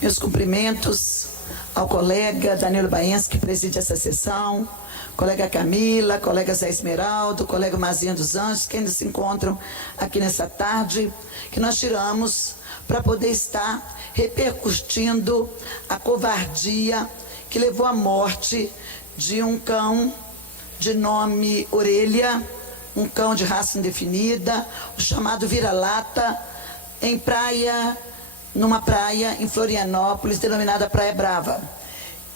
Meus cumprimentos ao colega Danilo Baense, que preside essa sessão, colega Camila, colega Zé Esmeraldo, colega Mazinha dos Anjos, que ainda se encontram aqui nessa tarde, que nós tiramos para poder estar repercutindo a covardia que levou à morte de um cão de nome Orelha, um cão de raça indefinida, o chamado vira-lata, numa praia em Florianópolis, denominada Praia Brava.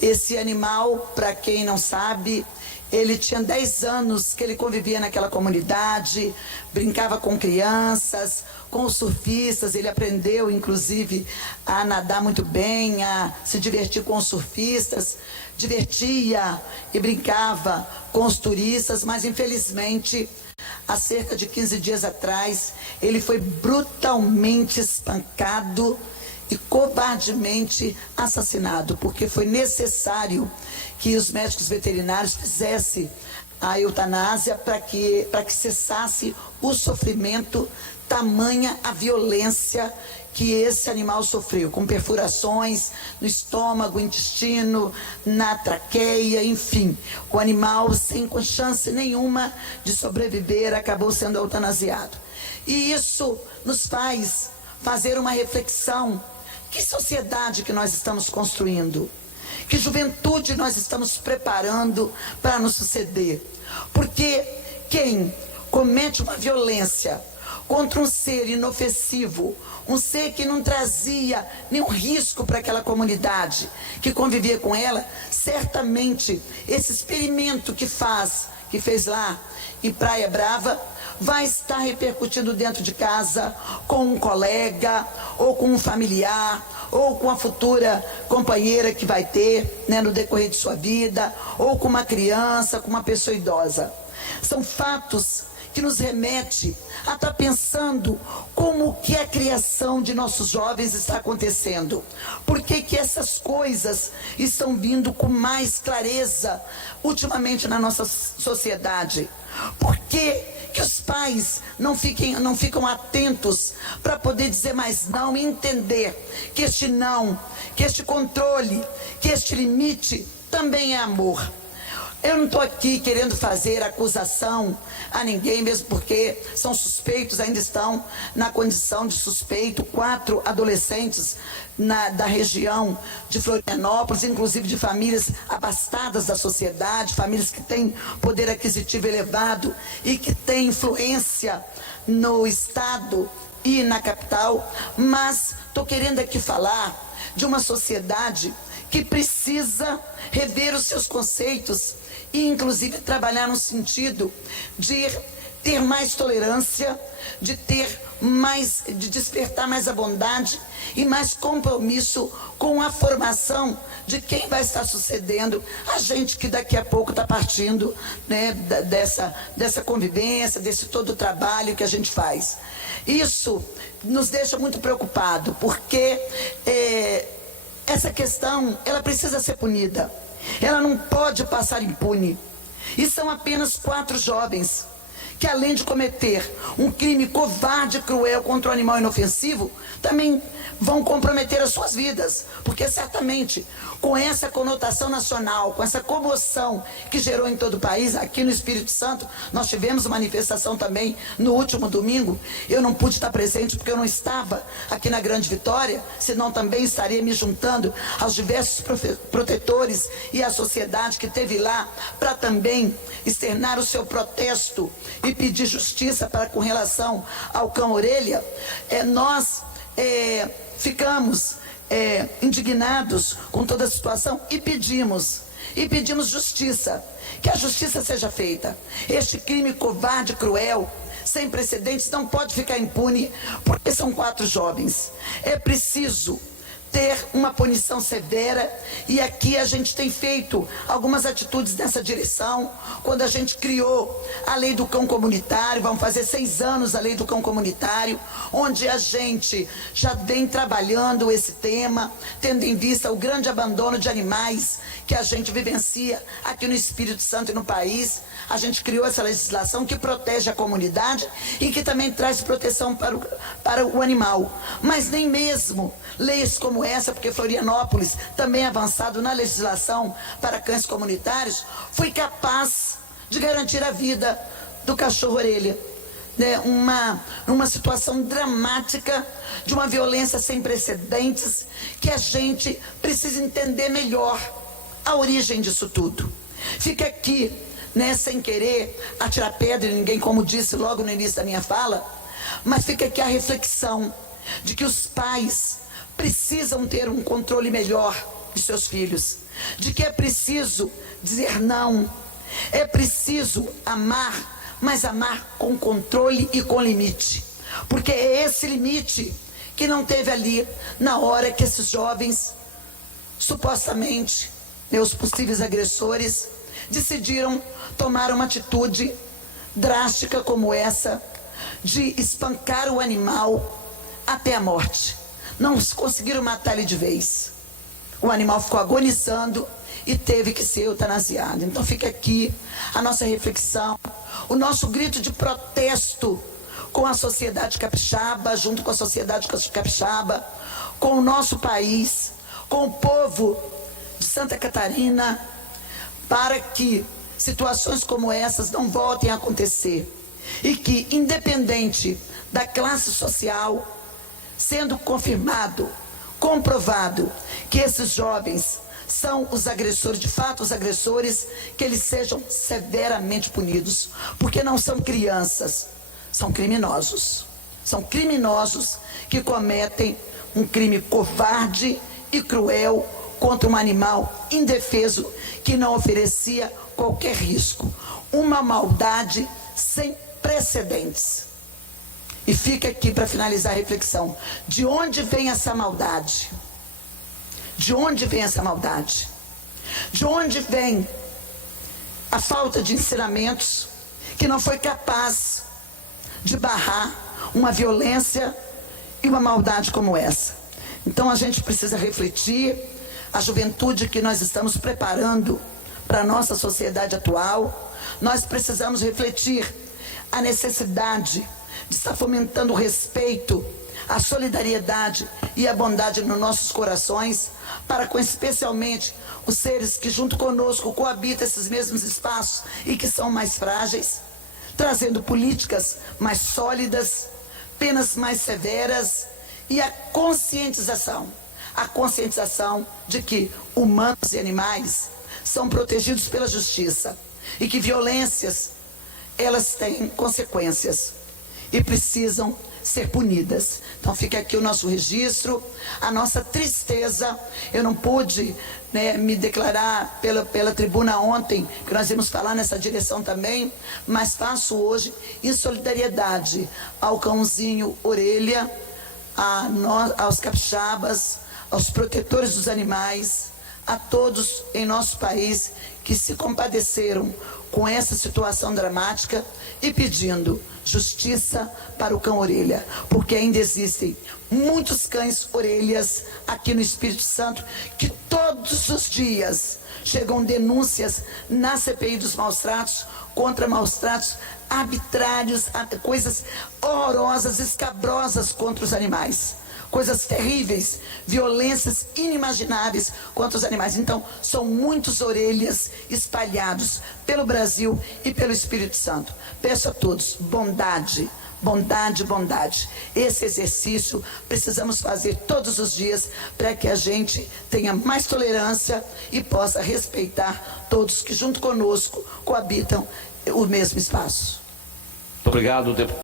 Esse animal, para quem não sabe, ele tinha 10 anos que ele convivia naquela comunidade, brincava com crianças, com os surfistas, ele aprendeu, inclusive, a nadar muito bem, a se divertir com os surfistas, divertia e brincava com os turistas, mas, infelizmente, há cerca de 15 dias atrás, ele foi brutalmente espancado e covardemente assassinado, porque foi necessário que os médicos veterinários fizessem a eutanásia para que cessasse o sofrimento, tamanha a violência que esse animal sofreu, com perfurações no estômago, intestino, na traqueia, enfim. O animal, sem chance nenhuma de sobreviver, acabou sendo eutanasiado. E isso nos faz fazer uma reflexão. Que sociedade que nós estamos construindo? Que juventude nós estamos preparando para nos suceder? Porque quem comete uma violência contra um ser inofensivo, um ser que não trazia nenhum risco para aquela comunidade que convivia com ela, certamente esse experimento que fez lá em Praia Brava, vai estar repercutindo dentro de casa com um colega, ou com um familiar, ou com a futura companheira que vai ter, né, no decorrer de sua vida, ou com uma criança, com uma pessoa idosa. São fatos que nos remete a estar pensando como que a criação de nossos jovens está acontecendo. Por que essas coisas estão vindo com mais clareza ultimamente na nossa sociedade? Por que os pais não ficam atentos para poder dizer mais não e entender que este não, que este controle, que este limite também é amor? Eu não estou aqui querendo fazer acusação a ninguém, mesmo porque são suspeitos, ainda estão na condição de suspeito, 4 adolescentes da região de Florianópolis, inclusive de famílias abastadas da sociedade, famílias que têm poder aquisitivo elevado e que têm influência no estado e na capital, mas estou querendo aqui falar de uma sociedade que precisa rever os seus conceitos e, inclusive, trabalhar no sentido de ter mais tolerância, de despertar mais a bondade e mais compromisso com a formação de quem vai estar sucedendo a gente que daqui a pouco está partindo, né, dessa convivência, desse todo o trabalho que a gente faz. Isso nos deixa muito preocupado, porque essa questão, ela precisa ser punida. Ela não pode passar impune. E são apenas 4 jovens que, além de cometer um crime covarde e cruel contra o animal inofensivo, também vão comprometer as suas vidas, porque certamente com essa conotação nacional, com essa comoção que gerou em todo o país, aqui no Espírito Santo, nós tivemos manifestação também no último domingo. Eu não pude estar presente porque eu não estava aqui na Grande Vitória, senão também estaria me juntando aos diversos protetores e à sociedade que esteve lá para também externar o seu protesto e pedir justiça com relação ao cão Orelha. Nós ficamos indignados com toda a situação e pedimos justiça, que a justiça seja feita. Este crime covarde e cruel, sem precedentes, não pode ficar impune, porque são 4 jovens. É preciso ter uma punição severa, e aqui a gente tem feito algumas atitudes nessa direção. Quando a gente criou a Lei do Cão Comunitário, vamos fazer 6 anos a Lei do Cão Comunitário, onde a gente já vem trabalhando esse tema, tendo em vista o grande abandono de animais que a gente vivencia aqui no Espírito Santo e no país. A gente criou essa legislação que protege a comunidade e que também traz proteção para o animal. Mas nem mesmo leis como essa, porque Florianópolis, também avançado na legislação para cães comunitários, foi capaz de garantir a vida do cachorro-orelha. Uma situação dramática, de uma violência sem precedentes, que a gente precisa entender melhor a origem disso tudo. Fica aqui, sem querer atirar pedra em ninguém, como disse logo no início da minha fala, mas fica aqui a reflexão de que os pais precisam ter um controle melhor de seus filhos, de que é preciso dizer não, é preciso amar, mas amar com controle e com limite, porque é esse limite que não teve ali na hora que esses jovens, supostamente, os possíveis agressores, decidiram tomar uma atitude drástica como essa, de espancar o animal até a morte. Não conseguiram matar ele de vez. O animal ficou agonizando e teve que ser eutanasiado. Então fica aqui a nossa reflexão, o nosso grito de protesto com a sociedade capixaba, junto com a sociedade capixaba, com o nosso país, com o povo de Santa Catarina, para que situações como essas não voltem a acontecer e que, independente da classe social, sendo confirmado, comprovado que esses jovens são os agressores, de fato os agressores, que eles sejam severamente punidos, porque não são crianças, são criminosos. São criminosos que cometem um crime covarde e cruel contra um animal indefeso que não oferecia qualquer risco. Uma maldade sem precedentes. E fica aqui para finalizar a reflexão: de onde vem essa maldade? De onde vem essa maldade? De onde vem a falta de ensinamentos que não foi capaz de barrar uma violência e uma maldade como essa? Então a gente precisa refletir. A juventude que nós estamos preparando para a nossa sociedade atual, nós precisamos refletir a necessidade de estar fomentando o respeito, a solidariedade e a bondade nos nossos corações, para com especialmente os seres que junto conosco coabitam esses mesmos espaços e que são mais frágeis, trazendo políticas mais sólidas, penas mais severas e a conscientização de que humanos e animais são protegidos pela justiça e que violências, elas têm consequências e precisam ser punidas. Então fica aqui o nosso registro, a nossa tristeza. Eu não pude me declarar pela tribuna ontem, que nós íamos falar nessa direção também, mas faço hoje em solidariedade ao cãozinho Orelha, aos capixabas, aos protetores dos animais, a todos em nosso país que se compadeceram com essa situação dramática e pedindo justiça para o cão orelha, porque ainda existem muitos cães orelhas aqui no Espírito Santo que todos os dias chegam denúncias na CPI dos maus-tratos contra maus-tratos arbitrários, coisas horrorosas, escabrosas contra os animais. Coisas terríveis, violências inimagináveis contra os animais. Então, são muitos orelhas espalhados pelo Brasil e pelo Espírito Santo. Peço a todos bondade, bondade, bondade. Esse exercício precisamos fazer todos os dias para que a gente tenha mais tolerância e possa respeitar todos que junto conosco coabitam o mesmo espaço. Muito obrigado, deputado.